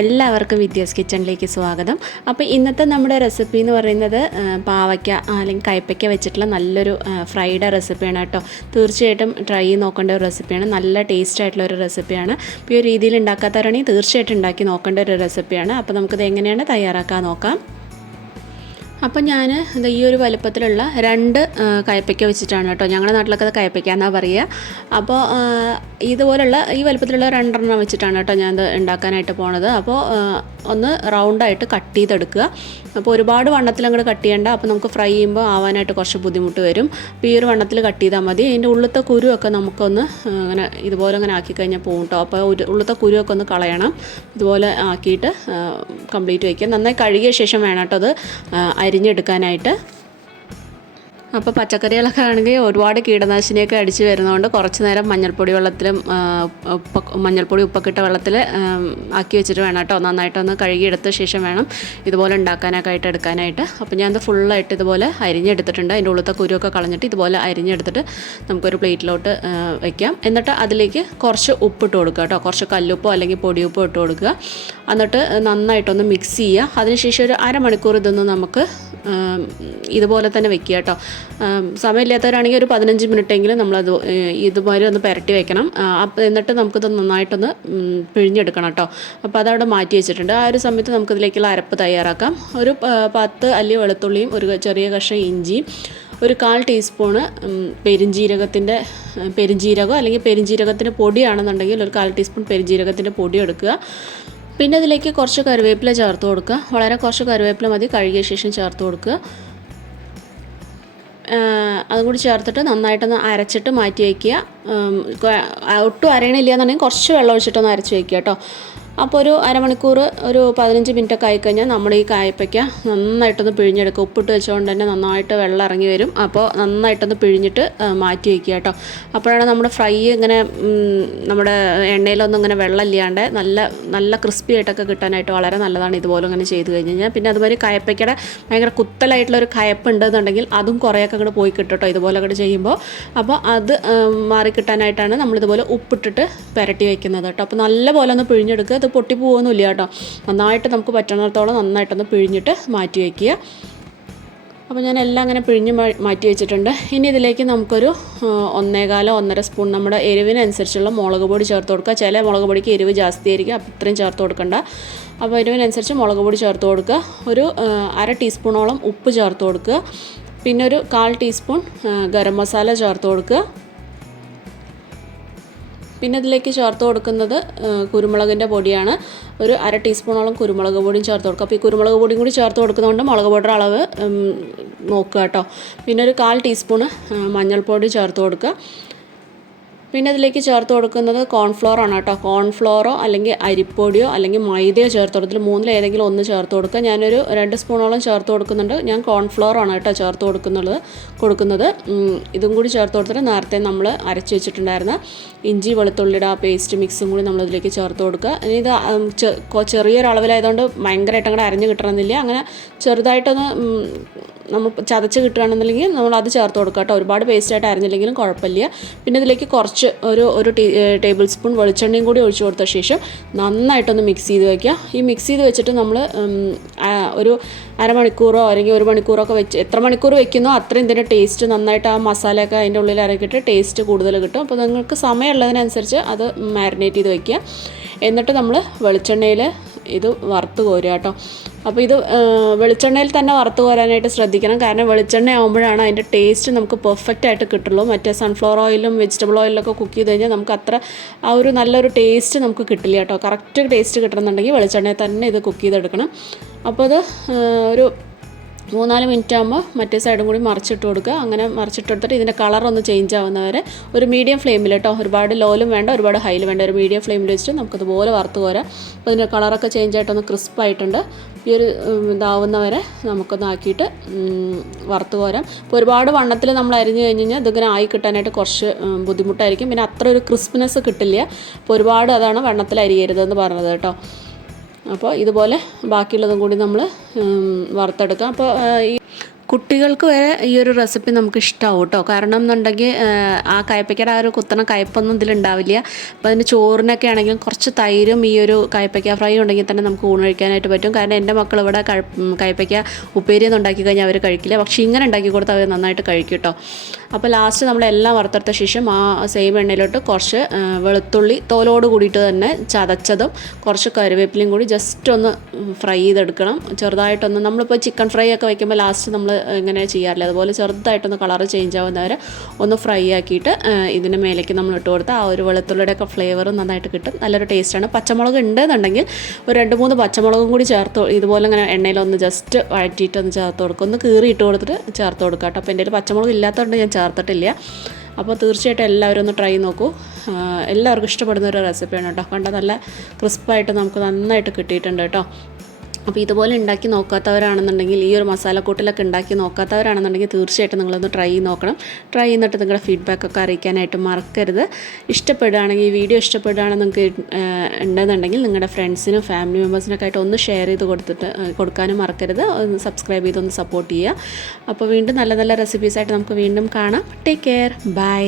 എല്ലാവർക്കും വിദ്യാസ് കിച്ചണിലേക്ക് സ്വാഗതം. അപ്പോൾ ഇന്നത്തെ നമ്മുടെ റെസിപ്പി എന്ന് പറയുന്നത് പാവയ്ക്ക അല്ലെങ്കിൽ കയ്പ്പയ്ക്ക വെച്ചിട്ടുള്ള നല്ലൊരു ഫ്രൈഡ് റെസിപ്പിയാണ് കേട്ടോ. തീർച്ചയായിട്ടും ട്രൈ ചെയ്ത് നോക്കേണ്ട ഒരു റെസിപ്പിയാണ്. നല്ല ടേസ്റ്റ് ആയിട്ടുള്ള ഒരു റെസിപ്പിയാണ്. ഇപ്പോൾ ഈ ഒരു രീതിയിൽ ഉണ്ടാക്കാത്തവരാണെങ്കിൽ തീർച്ചയായിട്ടും ഉണ്ടാക്കി നോക്കേണ്ട ഒരു റെസിപ്പിയാണ്. അപ്പോൾ നമുക്കിത് എങ്ങനെയാണ് തയ്യാറാക്കാൻ നോക്കാം. അപ്പോൾ ഞാൻ ഈ ഒരു വലുപ്പത്തിലുള്ള 2 കയ്പ്പയ്ക്ക വെച്ചിട്ടാണ് കേട്ടോ. ഞങ്ങളുടെ നാട്ടിലൊക്കെ അത് കയ്പ്പയ്ക്ക എന്നാണ് പറയുക. അപ്പോൾ ഇതുപോലുള്ള ഈ വലുപ്പത്തിലുള്ള 2 എണ്ണം വെച്ചിട്ടാണ് കേട്ടോ ഞാനത് ഉണ്ടാക്കാനായിട്ട് പോണത്. അപ്പോൾ ഒന്ന് റൗണ്ടായിട്ട് കട്ട് ചെയ്തെടുക്കുക. അപ്പോൾ ഒരുപാട് വണ്ണത്തിൽ അങ്ങോട്ട് കട്ട് ചെയ്യേണ്ട. അപ്പോൾ നമുക്ക് ഫ്രൈ ചെയ്യുമ്പോൾ ആവാനായിട്ട് കുറച്ച് ബുദ്ധിമുട്ട് വരും. അപ്പോൾ ഈ ഒരു വണ്ണത്തിൽ കട്ട് ചെയ്താൽ മതി. അതിൻ്റെ ഉള്ളിലത്തെ കുരുവൊക്കെ നമുക്കൊന്ന് അങ്ങനെ ഇതുപോലെ അങ്ങനെ ആക്കി കഴിഞ്ഞാൽ പോകും കേട്ടോ. അപ്പോൾ ഉള്ളിലത്തെ കുരുവൊക്കെ ഒന്ന് കളയണം. ഇതുപോലെ ആക്കിയിട്ട് കംപ്ലീറ്റ് വയ്ക്കുക. നന്നായി കഴുകിയ ശേഷം വേണം കേട്ടോ അത് അരിഞ്ഞെടുക്കാനായിട്ട്. അപ്പോൾ പച്ചക്കറികളൊക്കെ ആണെങ്കിൽ ഒരുപാട് കീടനാശിനിയൊക്കെ അടിച്ച് വരുന്നതുകൊണ്ട് കുറച്ച് നേരം മഞ്ഞൾപ്പൊടി വെള്ളത്തിലും മഞ്ഞൾപ്പൊടി ഉപ്പൊക്കെ ഇട്ട വെള്ളത്തിൽ ആക്കി വെച്ചിട്ട് വേണം കേട്ടോ. നന്നായിട്ടൊന്ന് കഴുകിയെടുത്ത ശേഷം വേണം ഇതുപോലെ ഉണ്ടാക്കാനൊക്കെ ആയിട്ട് എടുക്കാനായിട്ട്. അപ്പോൾ ഞാനത് ഫുള്ളായിട്ട് ഇതുപോലെ അരിഞ്ഞെടുത്തിട്ടുണ്ട്. അതിൻ്റെ ഉള്ളത്തെ കുരുവൊക്കെ കളഞ്ഞിട്ട് ഇതുപോലെ അരിഞ്ഞെടുത്തിട്ട് നമുക്കൊരു പ്ലേറ്റിലോട്ട് വയ്ക്കാം. എന്നിട്ട് അതിലേക്ക് കുറച്ച് ഉപ്പിട്ട് കൊടുക്കുക കേട്ടോ. കുറച്ച് കല്ലുപ്പോ അല്ലെങ്കിൽ പൊടിയുപ്പോ ഇട്ട് കൊടുക്കുക. എന്നിട്ട് നന്നായിട്ടൊന്ന് മിക്സ് ചെയ്യുക. അതിനുശേഷം ഒരു അരമണിക്കൂർ ഇതൊന്ന് നമുക്ക് ഇതുപോലെ തന്നെ വെക്കുക കേട്ടോ. സമയമില്ലാത്തവരാണെങ്കിൽ ഒരു 15 മിനിറ്റെങ്കിലും നമ്മളത് ഇതുപോലെ ഒന്ന് പുരട്ടി വെക്കണം. അപ്പോൾ എന്നിട്ട് നമുക്കിത് നന്നായിട്ടൊന്ന് പിഴിഞ്ഞെടുക്കണം കേട്ടോ. അപ്പോൾ അതവിടെ മാറ്റി വെച്ചിട്ടുണ്ട്. ആ ഒരു സമയത്ത് നമുക്കിതിലേക്കുള്ള അരപ്പ് തയ്യാറാക്കാം. ഒരു 10 അല്ലി വെളുത്തുള്ളിയും ഒരു ചെറിയ കഷ്ണം ഇഞ്ചിയും ഒരു 1/4 ടീസ്പൂണ് പെരിഞ്ജീരകം അല്ലെങ്കിൽ പെരിഞ്ജീരകത്തിൻ്റെ പൊടിയാണെന്നുണ്ടെങ്കിൽ ഒരു 1/4 ടീസ്പൂൺ പെരിഞ്ജീരകത്തിൻ്റെ പൊടി എടുക്കുക. പിന്നെ അതിലേക്ക് കുറച്ച് കറിവേപ്പില ചേർത്ത് കൊടുക്കുക. വളരെ കുറച്ച് കറിവേപ്പില മതി. കഴുകിയ ശേഷം ചേർത്ത് കൊടുക്കുക. അതും കൂടി ചേർത്തിട്ട് നന്നായിട്ടൊന്ന് അരച്ചിട്ട് മാറ്റി വയ്ക്കുക. ഒട്ടും അരയണില്ല എന്നുണ്ടെങ്കിൽ കുറച്ച് വെള്ളം ഒഴിച്ചിട്ടൊന്ന് അരച്ച് വയ്ക്കുക കേട്ടോ. അപ്പോൾ ഒരു അരമണിക്കൂർ ഒരു 15 മിനിറ്റൊക്കെ ആയിക്കഴിഞ്ഞാൽ നമ്മൾ ഈ കായ്പ്പയ്ക്ക നന്നായിട്ടൊന്ന് പിഴിഞ്ഞെടുക്കുക. ഉപ്പിട്ട് വെച്ചുകൊണ്ട് തന്നെ നന്നായിട്ട് വെള്ളം ഇറങ്ങി വരും. അപ്പോൾ നന്നായിട്ടൊന്ന് പിഴിഞ്ഞിട്ട് മാറ്റി വയ്ക്കുക കേട്ടോ. അപ്പോഴാണ് നമ്മുടെ ഫ്രൈ ഇങ്ങനെ നമ്മുടെ എണ്ണയിലൊന്നും ഇങ്ങനെ വെള്ളം ഇല്ലാണ്ട് നല്ല ക്രിസ്പി ആയിട്ടൊക്കെ കിട്ടാനായിട്ട് വളരെ നല്ലതാണ് ഇതുപോലെ ഇങ്ങനെ ചെയ്ത് കഴിഞ്ഞ് കഴിഞ്ഞാൽ. പിന്നെ അതുപോലെ കായ്പ്പയ്ക്കയുടെ ഭയങ്കര കുത്തലായിട്ടുള്ളൊരു കയപ്പ് ഉണ്ടെന്നുണ്ടെങ്കിൽ അതും കുറേയൊക്കെ അങ്ങോട്ട് പോയി കിട്ടും കേട്ടോ ഇതുപോലെ അങ്ങോട്ട് ചെയ്യുമ്പോൾ. അപ്പോൾ അത് മാറി കിട്ടാനായിട്ടാണ് നമ്മളിതുപോലെ ഉപ്പിട്ടിട്ട് പുരട്ടി വയ്ക്കുന്നത് കേട്ടോ. അപ്പോൾ നല്ലപോലെ ഒന്ന് പിഴിഞ്ഞെടുക്കുക. അത് പൊട്ടിപ്പോകുന്നില്ല കേട്ടോ. നന്നായിട്ട് നമുക്ക് പറ്റുന്നിടത്തോളം നന്നായിട്ടൊന്ന് പിഴിഞ്ഞിട്ട് മാറ്റി വയ്ക്കുക. അപ്പോൾ ഞാൻ എല്ലാം അങ്ങനെ പിഴിഞ്ഞ് മാറ്റി വെച്ചിട്ടുണ്ട്. ഇനി ഇതിലേക്ക് നമുക്കൊരു 1.25-1.5 സ്പൂൺ നമ്മുടെ എരിവിനനുസരിച്ചുള്ള മുളക് പൊടി ചേർത്ത് കൊടുക്കുക. ചില മുളക് പൊടിക്ക് എരിവ് ജാസ്തി ആയിരിക്കും. അപ്പോൾ ഇത്രയും ചേർത്ത് കൊടുക്കണ്ട. അപ്പോൾ എരിവിനനുസരിച്ച് മുളക് പൊടി ചേർത്ത് കൊടുക്കുക. ഒരു 1/2 ടീസ്പൂണോളം ഉപ്പ് ചേർത്ത് കൊടുക്കുക. പിന്നെ ഒരു 1/4 ടീസ്പൂൺ ഗരം മസാല ചേർത്ത് കൊടുക്കുക. പിന്നെ ഇതിലേക്ക് ചേർത്ത് കൊടുക്കുന്നത് കുരുമുളകിൻ്റെ പൊടിയാണ്. ഒരു 1/2 ടീസ്പൂണോളം കുരുമുളക് പൊടിയും ചേർത്ത് കൊടുക്കുക. അപ്പോൾ ഈ കുരുമുളക് പൊടിയും കൂടി ചേർത്ത് കൊടുക്കുന്നതുകൊണ്ട് മുളക് പൊടിയുടെ അളവ് നോക്കുക കേട്ടോ. പിന്നെ ഒരു 1/4 ടീസ്പൂണ് മഞ്ഞൾപ്പൊടി ചേർത്ത് കൊടുക്കുക. പിന്നെ ഇതിലേക്ക് ചേർത്ത് കൊടുക്കുന്നത് കോൺഫ്ലോർ ആണ് കേട്ടോ. കോൺഫ്ലോറോ അല്ലെങ്കിൽ അരിപ്പൊടിയോ അല്ലെങ്കിൽ മൈദയോ ചേർത്ത് കൊടുത്തിട്ട് 3-ൽ ഏതെങ്കിലും ഒന്ന് ചേർത്ത് കൊടുക്കുക. ഞാനൊരു 2 സ്പൂണോളം ചേർത്ത് കൊടുക്കുന്നുണ്ട്. ഞാൻ കോൺഫ്ലോർ ആണ് കേട്ടോ ചേർത്ത് കൊടുക്കുന്നത്. ഇതും കൂടി ചേർത്ത് കൊടുത്തിട്ട് നേരത്തെ നമ്മൾ അരച്ച് വെച്ചിട്ടുണ്ടായിരുന്ന ഇഞ്ചി വെളുത്തുള്ളിയുടെ ആ പേസ്റ്റ് മിക്സും കൂടി നമ്മളിതിലേക്ക് ചേർത്ത് കൊടുക്കുക. ഇനി ഇത് ചെറിയൊരളവിലായതുകൊണ്ട് ഭയങ്കരമായിട്ട് അങ്ങോട്ട് അരഞ്ഞ് കിട്ടണമെന്നില്ല. അങ്ങനെ ചെറുതായിട്ടൊന്ന് നമ്മൾ ചതച്ച് കിട്ടുകയാണെന്നുണ്ടെങ്കിൽ നമ്മളത് ചേർത്ത് കൊടുക്കുക കേട്ടോ. ഒരുപാട് പേസ്റ്റായിട്ട് അരഞ്ഞില്ലെങ്കിലും കുഴപ്പമില്ല. പിന്നെ ഇതിലേക്ക് കുറച്ച് ഒരു ടേബിൾ സ്പൂൺ വെളിച്ചെണ്ണയും കൂടി ഒഴിച്ച് കൊടുത്ത ശേഷം നന്നായിട്ടൊന്ന് മിക്സ് ചെയ്ത് വയ്ക്കുക. ഈ മിക്സ് ചെയ്ത് വെച്ചിട്ട് നമ്മൾ ഒരു അരമണിക്കൂറോ അല്ലെങ്കിൽ 1 മണിക്കൂറൊക്കെ വെച്ച് എത്ര മണിക്കൂർ വെക്കുന്നോ അത്രയും ഇതിൻ്റെ ടേസ്റ്റ് നന്നായിട്ട് ആ മസാലയൊക്കെ അതിൻ്റെ ഉള്ളിൽ ഇറക്കിയിട്ട് ടേസ്റ്റ് കൂടുതൽ കിട്ടും. അപ്പോൾ നിങ്ങൾക്ക് സമയമുള്ളതിനനുസരിച്ച് അത് മാരിനേറ്റ് ചെയ്ത് വയ്ക്കുക. എന്നിട്ട് നമ്മൾ വെളിച്ചെണ്ണയിൽ ഇത് വറുത്ത് കോരുക കേട്ടോ. അപ്പോൾ ഇത് വെളിച്ചെണ്ണയിൽ തന്നെ വറുത്ത് കോരാനായിട്ട് ശ്രദ്ധിക്കണം. കാരണം വെളിച്ചെണ്ണ ആകുമ്പോഴാണ് അതിൻ്റെ ടേസ്റ്റ് നമുക്ക് പെർഫെക്റ്റ് ആയിട്ട് കിട്ടുള്ളൂ. മറ്റേ സൺഫ്ലവർ ഓയിലും വെജിറ്റബിൾ ഓയിലൊക്കെ കുക്ക് ചെയ്ത് കഴിഞ്ഞാൽ നമുക്ക് അത്ര ആ ഒരു നല്ലൊരു ടേസ്റ്റ് നമുക്ക് കിട്ടില്ല കേട്ടോ. കറക്റ്റ് ടേസ്റ്റ് കിട്ടണമെന്നുണ്ടെങ്കിൽ വെളിച്ചെണ്ണയിൽ തന്നെ ഇത് കുക്ക് ചെയ്തെടുക്കണം. അപ്പോൾ അത് ഒരു 3-4 മിനിറ്റ് ആകുമ്പോൾ മറ്റേ സൈഡും കൂടി മറിച്ചിട്ട് കൊടുക്കുക. അങ്ങനെ മറിച്ചിട്ട് കൊടുത്തിട്ട് ഇതിൻ്റെ കളറൊന്ന് ചേഞ്ച് ആവുന്നവരെ ഒരു മീഡിയം ഫ്ലെയിമിൽ കേട്ടോ. ഒരുപാട് ലോയിലും വേണ്ട ഒരുപാട് ഹൈയിലും വേണ്ട. ഒരു മീഡിയം ഫ്ലെയിമിൽ വെച്ചിട്ട് നമുക്കതുപോലെ വറുത്ത് കോരാം. അപ്പോൾ ഇതിൻ്റെ കളറൊക്കെ ചേഞ്ച് ആയിട്ടൊന്ന് ക്രിസ്പായിട്ടുണ്ട്. ഈ ഒരു ഇതാവുന്നവരെ നമുക്കൊന്ന് ആക്കിയിട്ട് വറുത്ത് കോരാം. അപ്പോൾ ഒരുപാട് വണ്ണത്തിൽ നമ്മൾ അരിഞ്ഞ് കഴിഞ്ഞ് കഴിഞ്ഞാൽ ഇതിങ്ങനെ ആയി കിട്ടാനായിട്ട് കുറച്ച് ബുദ്ധിമുട്ടായിരിക്കും. പിന്നെ അത്ര ഒരു ക്രിസ്പിനെസ് കിട്ടില്ല. അപ്പോൾ ഒരുപാട് അതാണ് വണ്ണത്തിൽ അരിയരുതെന്ന് പറഞ്ഞത് കേട്ടോ. അപ്പോൾ ഇതുപോലെ ബാക്കിയുള്ളതും കൂടി നമ്മൾ വറുത്തെടുക്കാം. അപ്പോൾ ഈ കുട്ടികൾക്ക് വരെ ഈ ഒരു റെസിപ്പി നമുക്ക് ഇഷ്ടമാവും കേട്ടോ. കാരണം എന്നുണ്ടെങ്കിൽ ആ കയ്പ്പയ്ക്കയുടെ ആ ഒരു കുത്തണ കയ്പ്പൊന്നും ഇതിലുണ്ടാവില്ല. അപ്പോൾ അതിന് ചോറിനൊക്കെ ആണെങ്കിലും കുറച്ച് തൈരും ഈ ഒരു കയ്പ്പയ്ക്ക ഫ്രൈ ഉണ്ടെങ്കിൽ തന്നെ നമുക്ക് ഊണ് കഴിക്കാനായിട്ട് പറ്റും. കാരണം എൻ്റെ മക്കൾ ഇവിടെ കയ്പ്പയ്ക്ക ഉപ്പേരിയൊന്നും ഉണ്ടാക്കി കഴിഞ്ഞാൽ അവർ കഴിക്കില്ല. പക്ഷേ ഇങ്ങനെ ഉണ്ടാക്കി കൊടുത്താൽ അവർ നന്നായിട്ട് കഴിക്കും കേട്ടോ. അപ്പോൾ ലാസ്റ്റ് നമ്മളെല്ലാം വറുത്തെടുത്ത ശേഷം ആ സെയിം എണ്ണയിലോട്ട് കുറച്ച് വെളുത്തുള്ളി തോലോട് കൂടിയിട്ട് തന്നെ ചതച്ചതും കുറച്ച് കറിവേപ്പിലയും കൂടി ജസ്റ്റ് ഒന്ന് ഫ്രൈ ചെയ്തെടുക്കണം. ചെറുതായിട്ടൊന്ന് നമ്മളിപ്പോൾ ചിക്കൻ ഫ്രൈ ഒക്കെ വയ്ക്കുമ്പോൾ ലാസ്റ്റ് നമ്മൾ ഇങ്ങനെ ചെയ്യാറില്ല, അതുപോലെ ചെറുതായിട്ടൊന്ന് കളറ് ചേഞ്ച് ആവുന്നവരെ ഒന്ന് ഫ്രൈ ആക്കിയിട്ട് ഇതിന് മേലേക്ക് നമ്മൾ ഇട്ട് കൊടുത്താൽ ആ ഒരു വെളുത്തുള്ളിയുടെ ഒക്കെ ഫ്ലേവറും നന്നായിട്ട് കിട്ടും. നല്ലൊരു ടേസ്റ്റാണ്. പച്ചമുളക് ഉണ്ടെന്നുണ്ടെങ്കിൽ ഒരു 2-3 പച്ചമുളകും കൂടി ചേർത്ത് ഇതുപോലെ ഇങ്ങനെ എണ്ണയിലൊന്ന് ജസ്റ്റ് വഴറ്റിയിട്ടൊന്ന് ചേർത്ത് കൊടുക്കും. ഒന്ന് കീറി ഇട്ട് കൊടുത്തിട്ട് ചേർത്ത് കൊടുക്കുക കേട്ടോ. അപ്പോൾ എൻ്റെ കയ്യിൽ പച്ചമുളക് ഇല്ലാത്തതുകൊണ്ട് ഞാൻ ചേർത്തിട്ടില്ല. അപ്പോൾ തീർച്ചയായിട്ടും എല്ലാവരും ഒന്ന് ട്രൈ നോക്കൂ. എല്ലാവർക്കും ഇഷ്ടപ്പെടുന്ന ഒരു റെസിപ്പിയാണ് കേട്ടോ. കണ്ടാൽ നല്ല ക്രിസ്പായിട്ട് നമുക്ക് നന്നായിട്ട് കിട്ടിയിട്ടുണ്ട് കേട്ടോ. അപ്പോൾ ഇതുപോലെ ഉണ്ടാക്കി നോക്കാത്തവരാണെന്നുണ്ടെങ്കിൽ ഈ ഒരു മസാലക്കൂട്ടിലൊക്കെ ഉണ്ടാക്കി നോക്കാത്തവരാണെന്നുണ്ടെങ്കിൽ തീർച്ചയായിട്ടും നിങ്ങളൊന്ന് ട്രൈ നോക്കണം. ട്രൈ ചെയ്തിട്ട് നിങ്ങളുടെ ഫീഡ്ബാക്കൊക്കെ അറിയിക്കാനായിട്ട് മറക്കരുത്. ഇഷ്ടപ്പെടുകയാണെങ്കിൽ ഈ വീഡിയോ ഇഷ്ടപ്പെടുകയാണെന്ന് നിങ്ങൾക്ക് ഉണ്ടെന്നുണ്ടെങ്കിൽ നിങ്ങളുടെ ഫ്രണ്ട്സിനും ഫാമിലി മെമ്പേഴ്സിനൊക്കെ ആയിട്ട് ഒന്ന് ഷെയർ ചെയ്ത് കൊടുക്കാനും മറക്കരുത്. ഒന്ന് സബ്സ്ക്രൈബ് ചെയ്തൊന്ന് സപ്പോർട്ട് ചെയ്യുക. അപ്പോൾ വീണ്ടും നല്ല നല്ല റെസിപ്പീസായിട്ട് നമുക്ക് വീണ്ടും കാണാം. Take care. ബൈ.